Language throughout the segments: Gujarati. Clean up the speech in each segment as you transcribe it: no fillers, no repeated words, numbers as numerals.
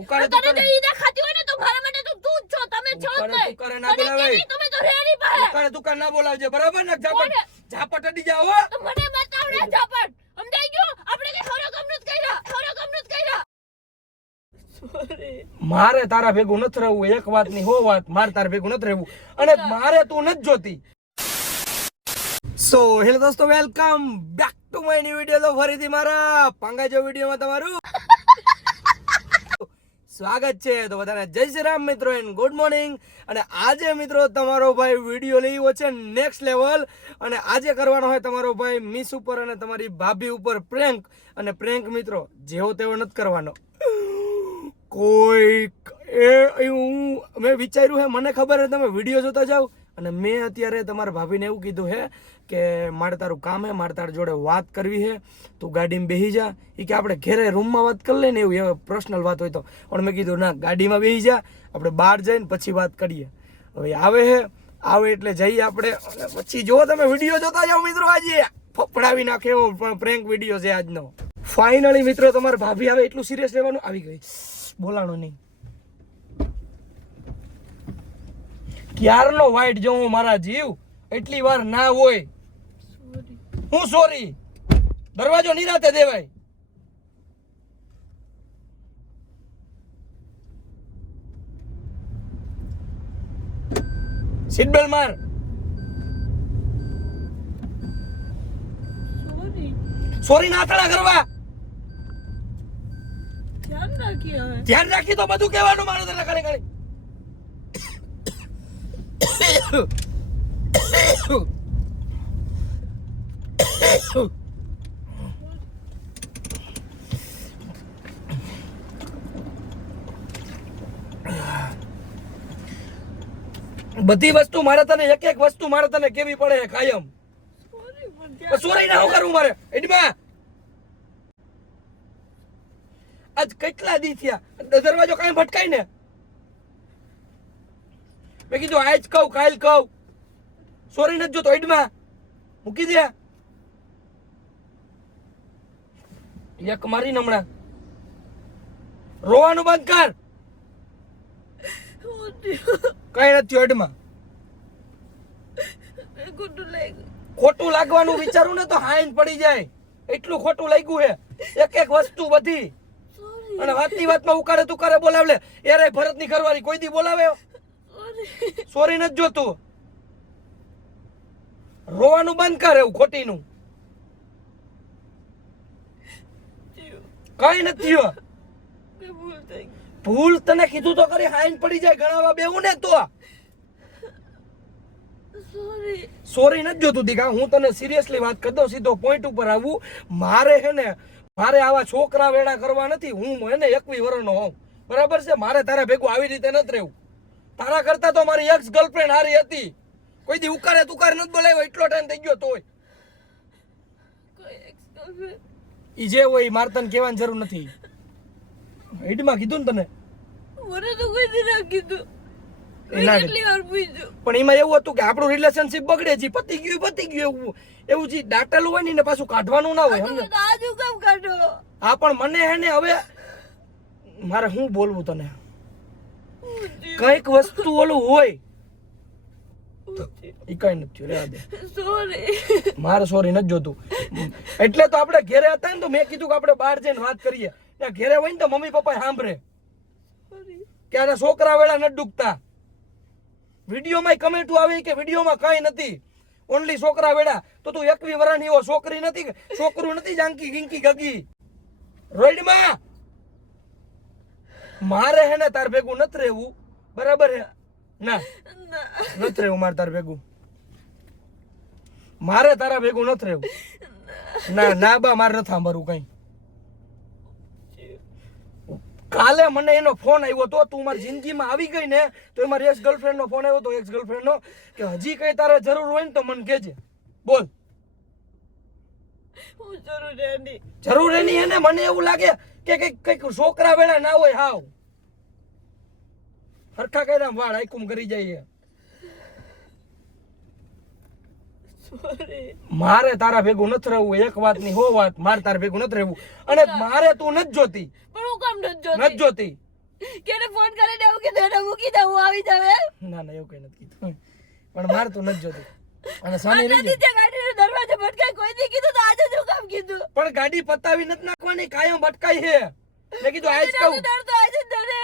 ઉકાળે તને તો ઈ દેખાતી હોય ને તો મારા માટે તો તું જ છો, તમે છો જ નહીં. ઉકાળે ના બોલાવે. તમે તો રેડી પાસે. ઉકાળે તુકાળ ના બોલાવજે, બરાબર ને? ઝાપટ અડી જાવ હો. તો મને બતાવડે ઝાપટ. સમજાઈ ગયું? આપણે કે ખોરા કામ નથી કર્યા, ખોરા કામ નથી કર્યા. મારે તારા ભેગું નથી રહેવું, એક વાત ની હો વાત, મારે તારા ભેગું નથી રહેવું, અને મારે તું નથી જોતી. સો હેલો દોસ્તો, welcome back to my new video. તો ફરીથી મારા પાંગાજો વિડિયોમાં તમારું સ્વાગત છે. તો બધાને જય શ્રી રામ મિત્રો, એન્ડ ગુડ મોર્નિંગ. અને આજે મિત્રો તમારો ભાઈ વિડિયો લેવો છે નેક્સ્ટ લેવલ, અને આજે કરવાનો હોય તમારો ભાઈ મિસ ઉપર અને તમારી ભાભી ઉપર પ્રેન્ક. અને પ્રેન્ક મિત્રો જેવો તેવો નથી કરવાનો. કોઈ મેં વિચાર્યું હે, મને ખબર હે તમે વિડીયો જોતા જાઓ, અને મેં અત્યારે તમારા ભાભીને એવું કીધું હે કે મારે તારું કામ હે, મારે તારી જોડે વાત કરવી હે, તું ગાડીમાં બેસી જા. એ કે આપણે ઘરે રૂમમાં વાત કરી લઈએ ને, એવું પર્સનલ વાત હોય તો. પણ મેં કીધું ના, ગાડીમાં બેસી જા, આપણે બહાર જઈને પછી વાત કરીએ. હવે આવે એટલે જઈએ આપણે, અને પછી જો તમે વિડીયો જોતા જાઓ મિત્રો, આજે ફફડાવી નાખે એવો પણ પ્રેન્ક વિડીયો છે આજનો. ફાઇનલી મિત્રો તમારા ભાભી આવે એટલું સિરિયસ લેવાનું આવી ગઈ, બોલાણો નહીં. ક્યારનો વાઈટ જો હું મારા જીવ, એટલી વાર ના હોય. હું સોરી, દરવાજો નિરાતે દેવાય. સીટ બેલ્ટ માર. સોરી ના આતળા કરવા. ધ્યાન રાખી તો બધું કહેવાનું મારે તને ઘણી ઘણી. બધી વસ્તુ મારે તને એક એક વસ્તુ મારે તને કેવી પડે કાયમ. સોરી ના હું કરું મારે એડમાં. આજ કેટલા દી થયા, દરવાજો કાંઈ ભટકાય ને. મેં કીધું આજ કહું કાલ કહું, સોરી નથી જોતો એડમાં મૂકી દે. એક મારી હમણાં રોવાનું બંધ કર. કઈ નથી એડમાં. ખોટું લાગવાનું વિચારું ને તો હાઈન પડી જાય, એટલું ખોટું લાગ્યું હે એક એક વસ્તુ બધી. અને વાતની વાતમાં ઉકાળે તુકારે બોલાવે લે. યાર ભરત ની ઘરવાળી કોઈ દી બોલાવે? સોરી નથી જોતું. રોવાનું બંધ કર એવું ખોટીનું. કઈ નથી ભૂલ તને કીધું તો કરી, હાઈન પડી જાય ગણાવા બેવું ને તો. સોરી નથી જોતું દીકા. હું તને સિરિયસલી વાત કરી દઉં, સીધો પોઈન્ટ ઉપર આવું. મારે હે ને, મારે આવા છોકરા વેડા કરવા નથી. હું એને 21 વર્ષનો હોઉં, બરાબર છે? મારે તારા ભેગું આવી રીતે નથી રહેવું. તારા કરતા તો મારી એક્સ ગર્લફ્રેન્ડ હારી હતી. કોઈ દી ઉકારે તુકારે નથી બોલાવ્યો, એટલો ટાઈમ થઈ ગયો તોય. ઈ જે હોય મારે તને કહેવાની જરૂર નથી. ઈડમાં કીધું ને તને. મને તો કોઈ દી ના કીધું. કેટલી વાર પૂછ્યું. પણ એમાં એવું હતું કે આપણું રિલેશનશિપ બગડે છે, પતી ગયું એવું જે દાટેલું હોય ને પાછું કાઢવાનું ના હોય. સમજે? આજુ કેમ કાઢો? હા પણ મને હે ને હવે મારે શું બોલવું તને, કઈક વસ્તુ ઓલું હોય. ઈ કઈ નથી રે દે. સોરી. મારે સોરી નથી જોતું. એટલે તો આપણે ઘરે હતા ને તો મેં કીધું કે આપણે બહાર જઈને વાત કરીએ. ત્યાં ઘરે હોય ને તો મમ્મી પપ્પા સાંભળે કે આના છોકરા વેળા નથી ડૂબતા. વિડીયોમાં કમેન્ટ આવે કે વિડીયોમાં કઈ નથી, ઓનલી છોકરા વેડા. તો તું 21 વર્ષની એવો છોકરી નથી, છોકરું નથી જાંકી ગીંકી ગગી રોઈડમાં. મારે હે ને તાર ભેગું નથી રહેવું, બરાબર હે? ના નથી રહેવું મારે તાર ભેગું. મારે તારા ભેગું નથી રહેવું. ના ના બા, મારે નથી સાંભળવું કઈ. કાલે મને એનો ફોન આવ્યો તો, તું મારી જિંદગીમાં આવી ગઈ ને તો એ મારી એક્સ ગર્લફ્રેન્ડ નો ફોન આવ્યો તો, એક્સ ગર્લફ્રેન્ડ નો, કે હજી કઈ તારે જરૂર હોય ને તો મને કહેજે. બોલ. જરૂર એની એને મને એવું લાગે કે કઈક છોકરા વેળા ના હોય. હાવ હરખા કર્યા વાળ આઈકુમ કરી જાય. મારે તારા ભેગું નથી રહેવું, એક વાત ની હો વાત, મારે તારા ભેગું નથી રહેવું, અને મારે તું નથી જોતી. પણ હું કામ નથી નથી જોતી. કેને ફોન કરીને એવું કીધું એને મૂકી દે હું આવી જાવ એમ ના ના એવું કઈ નથી કીધું પણ માર તો નથી જોતી અને સાની રહી આટલા દિવસે ગાડીનો દરવાજો ભટકાય કોઈ દી કીધું તો આજે શું કામ કીધું પણ ગાડી પતાવી નથી નાખવાની કાયમ ભટકાઈ છે મેં કીધું આજ કહું ડર તો આજે જ ડરે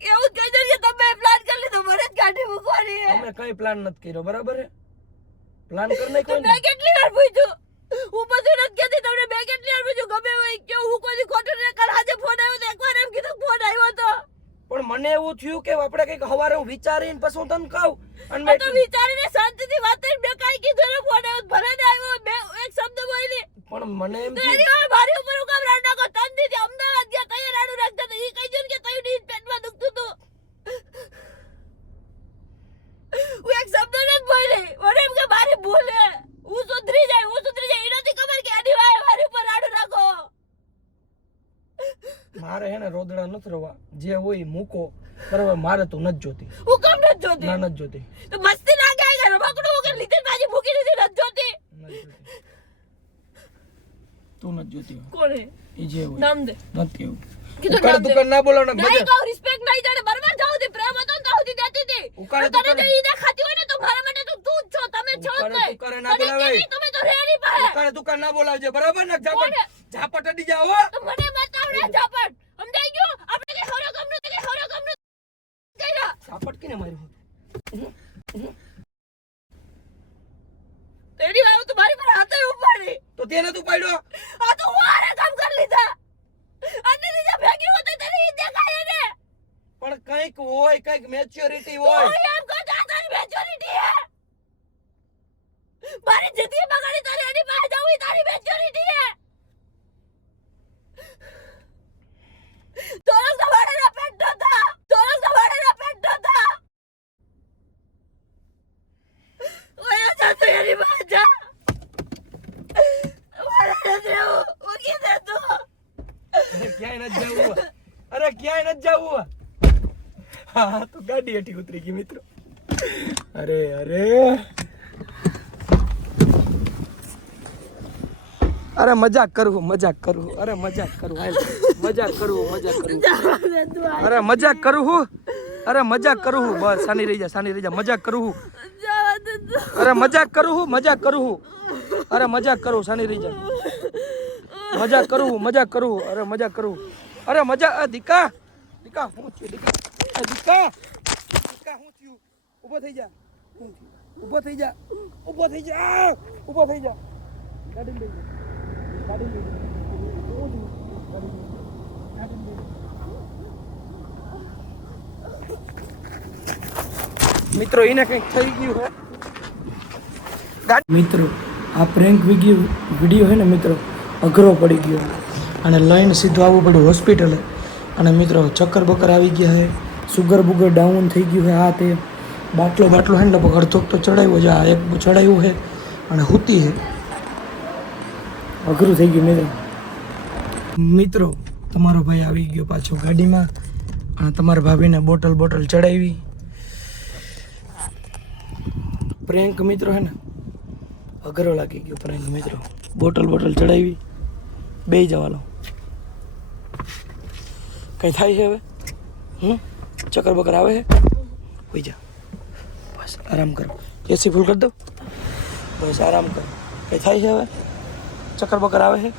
એવું જ કહી દે કે તમે પ્લાન કરી લીધો મને જ ગાડી મૂકવાની છે અમે કઈ પ્લાન નથી કર્યો બરાબર છે પ્લાન કરી નાખ્યો મેં કેટલી વાર પૂછ્યું હું બધું નથી કહેતી તમને મેં કેટલી વાર પૂછ્યું ગમે હોય કે હું કોઈ ખોટું ન કર આજે ફોન આવ્યો તો એકવાર એમ કીધું ફોન આવ્યો તો પણ મને એવું થયું કે આપણે કઈક હવારે હું વિચારીને પછી હું તને કહું અને આ તો વિચારીને શાંતિથી વાત કરી મેં કાંઈ કીધું ને ફોન આવ્યો ભલે ને આવ્યો મેં એક શબ્દ બોલી પણ મને એમ તો થયું એની વાળ મારી ઉપર હું કામ રાડ નાખો તન દીધી અમદાવાદ ગયા તૈયાર રાડું રાખતા હતા ઈ કહી દઉં કે તયું ડીન પેટમાં દુખતું હતું હું એક શબ્દ નથી બોલી મને એમ કે મારી ભૂલ છે હું સુધરી જાય એ નથી ખબર કે એની વાય મારી ઉપર રાડું રાખો મારે હે ને રોદડા નથી રવા જે હોય ઈ મૂકો બરાબર મારે તો નથી જોતી હું કેમ નથી જોતી ના નથી જોતી તો મસ્તી ના ગાય કે રમકડું વગર લીધી બાજી મૂકી દીધી નથી જોતી નથી જોતી તું નથી જોતી કોને ઈ જે હોય નામ દે નથી એવું કીધું ઉકાળે નામ દે દુકાન ના બોલાવ ને નહીં કહું રિસ્પેક્ટ નહીં જાણે બરાબર જાઉં દી પ્રેમ હતો ને તો સુધી દેતી હતી ઉકાળે તને દુકાન જો ઈ દેખાતી હોય ને તો મારા માટે તો તું જ છો તમે છો જ ઉકાળે નહીં દુકાને ના તને બોલાવાય. કે નહીં, તમે તો રેડી પાસે ઉકાળે દુકાન ના બોલાવજે બરાબર ને કોને? ઝાપટ અડી જાવ હો તો મને બતાવડે ઝાપટ સમજાઈ ગયું આપણે કે ખરો કામ નું કર્યા ઝાપટ કેને માર્યું તેરી વાવ તો મારી પર હાથે ઉપાડી તો તે નતું પાડ્યો આ તો હું આરે કામ કરી લીધા અને નીચે ભેગી હોતે તેરી ઈ દેખાય ને પણ કઈક હોય કઈક મેચ્યોરિટી હોય ઓય એમ કહો તો આ તારી મેચ્યોરિટી હે મારી જિંદગી બગાડી તારી એની પાસે જવું ઈ તારી મેચ્યોરિટી હે તોરસ દવાડેના પેટ હતા ઓય જા તો એની પાસે જા મારે નથી રહેવું મૂકી દે તું અરે ક્યાંય નથી જવું અરે ક્યાંય નથી જવું હા તો ગાડી હેઠી ઉતરી ગઈ મિત્રો અરે અરે મજાક કરું અરે મજાક કરું હાલ મજાક કરું અરે મજાક કરું હું બસ સાની રહી જા મજાક કરું હું અરે મજાક કરું હું અરે મજાક કરું સાની રહી જા મજાક કરું અરે મજાક કરું અરે મજા દીકા હું થયું દીકા હું થયું ઊભો થઈ જા ગાડી લઈ મિત્રો એને કંઈક થઈ ગયું હે મિત્રો આ પ્રેન્ક વિડીયો હે ને મિત્રો અઘરો પડી ગયો અને લઈને સીધું આવવું પડ્યું હોસ્પિટલે અને મિત્રો ચક્કર બક્કર આવી ગયા હે સુગર બુગર ડાઉન થઈ ગયું હે આ તે બાટલો હે ને લગભગ અડધોક તો ચડાવ્યો છે આ એક ચડાવ્યું હે અને હુતી હે અઘરું થઈ ગયું મિત્રો તમારો ભાઈ આવી ગયો પાછો ગાડીમાં અને તમારા ભાભીને બોટલ ચડાવી પ્રેન્ક મિત્રો હે ને અઘરો લાગી ગયો પ્રેન્ક મિત્રો બોટલ ચડાવી બે જવાનો કઈ થાય છે હવે ચક્કર બકર આવે છે હોઈ જા બસ આરામ કરો એસી ફૂલ કરી દો બસ આરામ કર કઈ થાય છે હવે ચક્કર બકર આવે છે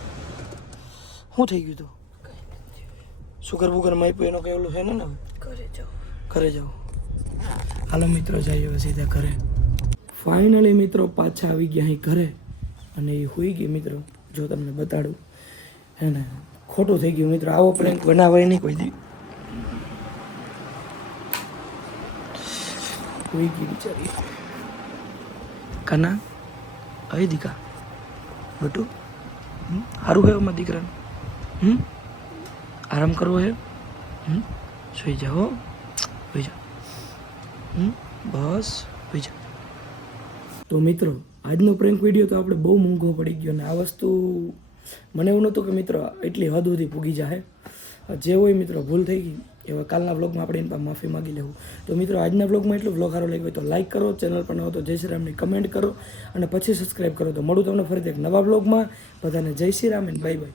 શું થઈ ગયું તું સુગર બુગર માપ્યું એનો કઈ ઓલું છે ને ઘરે જાઓ હાલો મિત્રો જઈએ હવે સીધા ઘરે ફાઇનલી મિત્રો પાછા આવી ગયા અહીં ઘરે અને એ હોઈ ગઈ મિત્રો જો તમને બતાડું હે ને ખોટું થઈ ગયું મિત્રો આવો પ્રેન્ક બનાવાય નહીં કોઈ દી હોઈ ગઈ બિચારી કાના અહીં દીકા બટુ સારું હે મારા દીકરાનું આરામ કરવો હે સુઈ જાઓ સુઈ જાઓ બસ સુઈ જાઓ તો મિત્રો આજનો પ્રેન્ક વિડીયો તો આપણે બહુ મોંઘો પડી ગયો અને આ વસ્તુ મને એવું નહોતું કે મિત્રો એટલી હદ સુધી પૂગી જાય જે હોય મિત્રો ભૂલ થઈ ગઈ એવા કાલના વ્લોગમાં આપણે એની પાસે માફી માગી લેવું તો મિત્રો આજના વ્લોગમાં એટલું વ્લોગ સારો લાગ્યો હોય તો લાઈક કરો ચેનલ પર ન હો તો જય શ્રી રામની કમેન્ટ કરો અને પછી સબસ્ક્રાઈબ કરો તો મળું તમને ફરીથી એક નવા વ્લોગમાં બધાને જય Shri Ram and bye bye